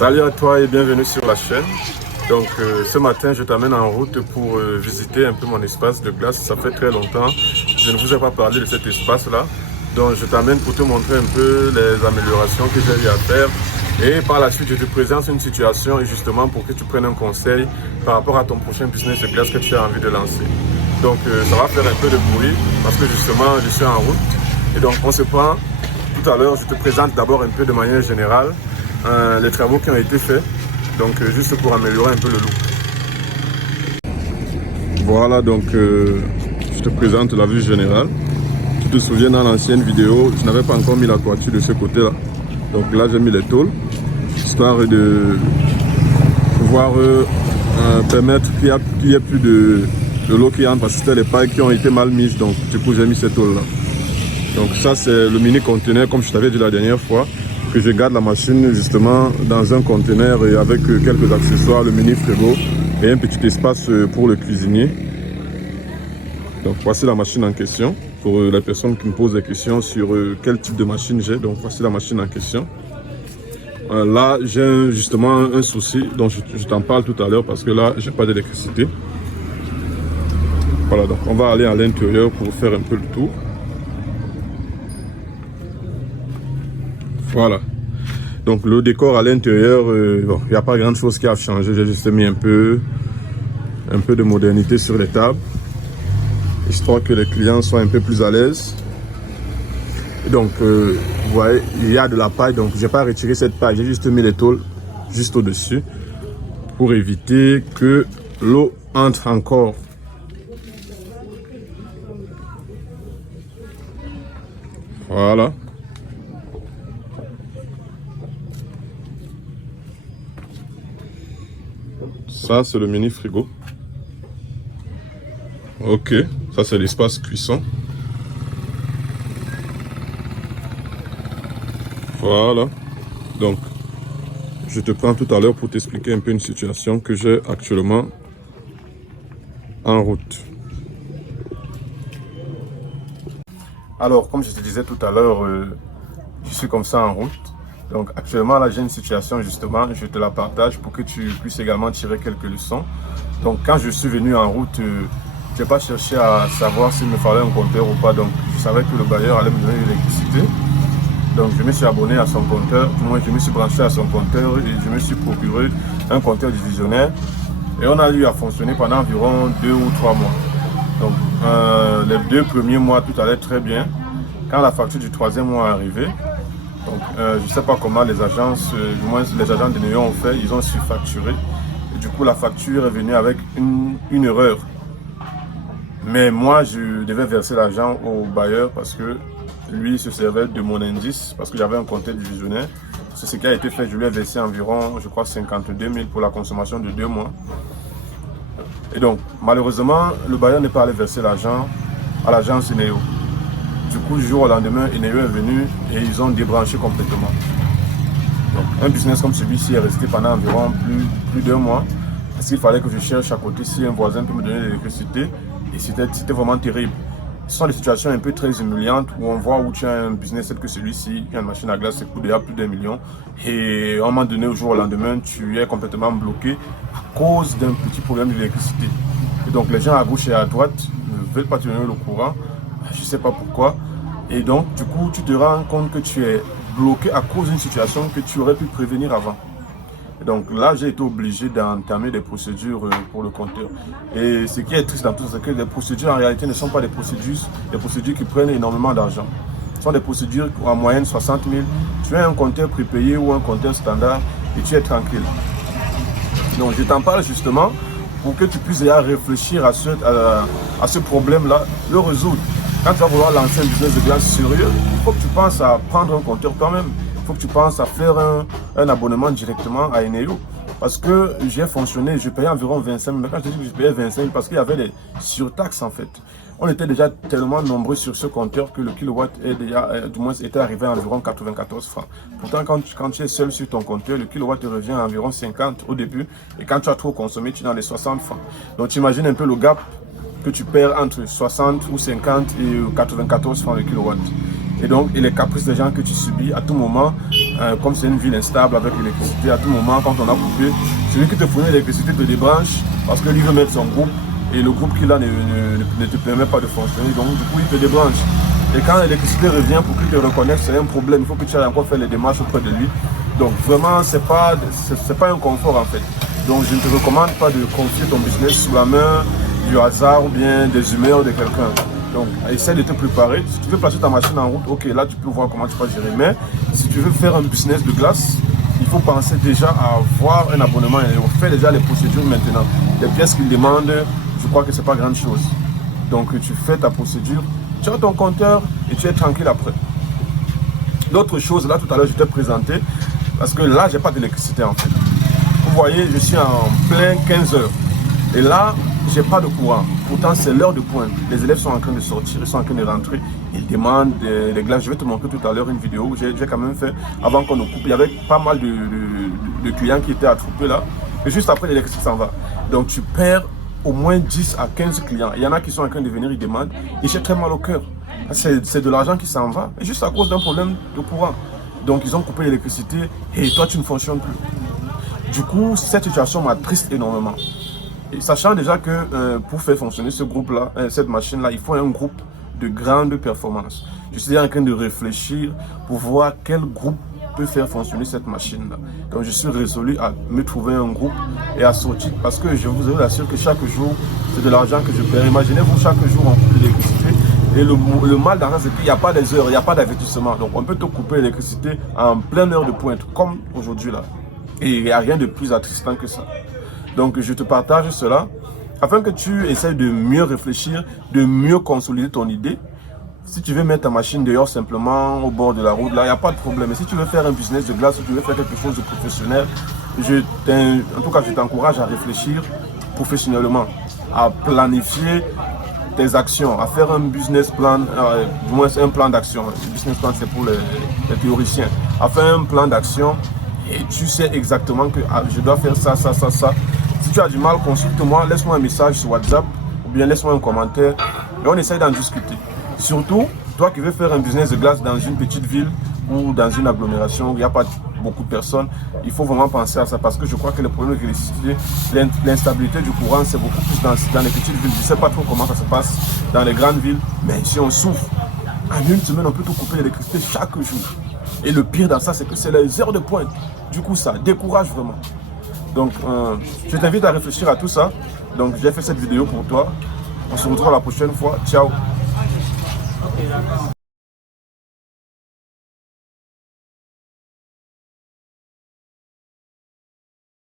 Salut à toi et bienvenue sur la chaîne. Donc ce matin je t'amène en route pour visiter un peu mon espace de glace. Ça fait très longtemps, je ne vous ai pas parlé de cet espace là. Donc je t'amène pour te montrer un peu les améliorations que j'ai eu à faire. Et par la suite je te présente une situation justement pour que tu prennes un conseil par rapport à ton prochain business de glace que tu as envie de lancer. Donc ça va faire un peu de bruit parce que justement je suis en route. Et donc on se prend tout à l'heure, je te présente d'abord un peu de manière générale les travaux qui ont été faits, donc juste pour améliorer un peu le look. Voilà, donc je te présente la vue générale. Tu te souviens, dans l'ancienne vidéo, je n'avais pas encore mis la toiture de ce côté là, donc là j'ai mis les tôles histoire de pouvoir permettre qu'il y ait plus de l'eau qui entre, parce que c'était les pailles qui ont été mal mises, donc du coup j'ai mis ces tôles là. Donc ça c'est le mini conteneur, comme je t'avais dit la dernière fois, que je garde la machine justement dans un conteneur et avec quelques accessoires, le mini frigo et un petit espace pour le cuisinier. Donc voici la machine en question pour les personnes qui me posent des questions sur quel type de machine j'ai. Donc voici la machine en question. Là j'ai justement un souci dont je t'en parle tout à l'heure parce que là j'ai pas d'électricité. Voilà, donc on va aller à l'intérieur pour faire un peu le tour. Voilà, donc le décor à l'intérieur, bon, il n'y a pas grand chose qui a changé. J'ai juste mis un peu de modernité sur les tables, histoire que les clients soient un peu plus à l'aise. Donc vous voyez, il y a de la paille, donc je n'ai pas retiré cette paille, j'ai juste mis les tôles juste au dessus pour éviter que l'eau entre encore. Voilà. Ça, c'est le mini frigo. Ok, ça c'est l'espace cuisson. Voilà. Donc, je te prends tout à l'heure pour t'expliquer un peu une situation que j'ai actuellement en route. Alors, comme je te disais tout à l'heure, je suis comme ça en route. Donc actuellement là j'ai une situation justement, je te la partage pour que tu puisses également tirer quelques leçons. Donc quand je suis venu en route, je n'ai pas cherché à savoir s'il me fallait un compteur ou pas. Donc je savais que le bailleur allait me donner l'électricité. Donc je me suis abonné à son compteur, du moins je me suis branché à son compteur et je me suis procuré un compteur divisionnaire. Et on a eu à fonctionner pendant environ 2 ou 3 mois. Donc les 2 premiers mois tout allait très bien. Quand la facture du 3e mois est arrivée, donc, je ne sais pas comment les agences, du moins les agents de Néo ont fait, ils ont su facturer. Et du coup, la facture est venue avec une erreur. Mais moi, je devais verser l'argent au bailleur parce que lui se servait de mon indice, parce que j'avais un compteur divisionnaire. C'est ce qui a été fait, je lui ai versé environ, je crois, 52 000 pour la consommation de 2 mois. Et donc, malheureusement, le bailleur n'est pas allé verser l'argent à l'agence Néo. Du coup, du jour au lendemain, Eneo est venu et ils ont débranché complètement. Donc, un business comme celui-ci est resté pendant environ plus d'1 mois. Parce qu'il fallait que je cherche à côté si un voisin peut me donner de l'électricité. Et c'était vraiment terrible. Ce sont des situations un peu très humiliantes où on voit où tu as un business tel que celui-ci, une machine à glace qui coûte déjà plus d'1 million. Et à un moment donné, au jour au lendemain, tu es complètement bloqué à cause d'un petit problème d'électricité. Et donc, les gens à gauche et à droite ne veulent pas te donner le courant. Je ne sais pas pourquoi. Et donc, du coup, tu te rends compte que tu es bloqué à cause d'une situation que tu aurais pu prévenir avant. Et donc là, j'ai été obligé d'entamer des procédures pour le compteur. Et ce qui est triste dans tout ça, c'est que les procédures en réalité ne sont pas des procédures qui prennent énormément d'argent. Ce sont des procédures en moyenne 60 000. Tu as un compteur prépayé ou un compteur standard et tu es tranquille. Donc, je t'en parle justement pour que tu puisses déjà réfléchir à ce problème-là, le résoudre. Quand tu vas vouloir lancer un business de glace sérieux, il faut que tu penses à prendre un compteur toi-même. Il faut que tu penses à faire un abonnement directement à Eneo. Parce que j'ai fonctionné, je payais environ 25 000. Mais quand je dis que je payais 25 000, parce qu'il y avait des surtaxes en fait. On était déjà tellement nombreux sur ce compteur que le kilowatt est déjà, du moins, était arrivé à environ 94 francs. Pourtant, quand tu es seul sur ton compteur, le kilowatt te revient à environ 50 au début. Et quand tu as trop consommé, tu es dans les 60 francs. Donc tu imagines un peu le gap que tu perds entre 60 ou 50 et 94 francs le kilowatt. Et donc, et les caprices des gens que tu subis à tout moment, comme c'est une ville instable avec l'électricité, à tout moment, quand on a coupé, celui qui te fournit l'électricité te débranche parce que lui veut mettre son groupe et le groupe qu'il a ne te permet pas de fonctionner, donc du coup il te débranche. Et quand l'électricité revient pour qu'il te reconnecte, c'est un problème, il faut que tu ailles encore faire les démarches auprès de lui. Donc vraiment, c'est pas un confort en fait. Donc je ne te recommande pas de confier ton business sous la main du hasard ou bien des humeurs de quelqu'un. Donc essaie de te préparer. Si tu veux placer ta machine en route, ok, là tu peux voir comment tu vas gérer. Mais si tu veux faire un business de glace, il faut penser déjà à avoir un abonnement. Et on fait déjà les procédures maintenant. Les pièces qu'ils demandent, je crois que c'est pas grande chose. Donc tu fais ta procédure, tu as ton compteur et tu es tranquille après. D'autres choses, là tout à l'heure je t'ai présenté, parce que là j'ai pas d'électricité en fait. Vous voyez, je suis en plein 15 heures. Et là, j'ai pas de courant. Pourtant, c'est l'heure de pointe. Les élèves sont en train de sortir, ils sont en train de rentrer. Ils demandent des glaces. Je vais te montrer tout à l'heure une vidéo où j'ai quand même fait, avant qu'on nous coupe, il y avait pas mal de clients qui étaient attroupés là. Et juste après, l'électricité s'en va. Donc, tu perds au moins 10 à 15 clients. Il y en a qui sont en train de venir, ils demandent. Et j'ai très mal au cœur. C'est de l'argent qui s'en va. Et juste à cause d'un problème de courant. Donc, ils ont coupé l'électricité et toi, tu ne fonctionnes plus. Du coup, cette situation m'attriste énormément. Et sachant déjà que pour faire fonctionner ce groupe-là, cette machine-là, il faut un groupe de grande performance. Je suis en train de réfléchir pour voir quel groupe peut faire fonctionner cette machine-là. Donc je suis résolu à me trouver un groupe et à sortir parce que je vous assure que chaque jour, c'est de l'argent que je perds. Imaginez-vous, chaque jour, on coupe l'électricité. Et le mal dans ça, c'est qu'il n'y a pas des heures, il n'y a pas d'avertissement. Donc on peut te couper l'électricité en pleine heure de pointe, comme aujourd'hui là. Et il n'y a rien de plus attristant que ça. Donc je te partage cela afin que tu essaies de mieux réfléchir, de mieux consolider ton idée. Si tu veux mettre ta machine dehors simplement au bord de la route, là, il n'y a pas de problème. Mais si tu veux faire un business de glace, si tu veux faire quelque chose de professionnel, en tout cas, je t'encourage à réfléchir professionnellement, à planifier tes actions, à faire un business plan, du moins un plan d'action. Le business plan, c'est pour les théoriciens. À faire un plan d'action. Et tu sais exactement que je dois faire ça, ça, ça, ça. Si tu as du mal, consulte-moi, laisse-moi un message sur WhatsApp ou bien laisse-moi un commentaire et on essaye d'en discuter. Surtout, toi qui veux faire un business de glace dans une petite ville ou dans une agglomération où il n'y a pas beaucoup de personnes, il faut vraiment penser à ça parce que je crois que le problème de l'électricité, l'instabilité du courant, c'est beaucoup plus dans les petites villes. Je ne sais pas trop comment ça se passe dans les grandes villes, mais si on souffre, en une semaine, on peut tout couper l'électricité chaque jour. Et le pire dans ça, c'est que c'est les heures de pointe. Du coup, ça décourage vraiment. Donc, je t'invite à réfléchir à tout ça. Donc, j'ai fait cette vidéo pour toi. On se retrouve la prochaine fois. Ciao.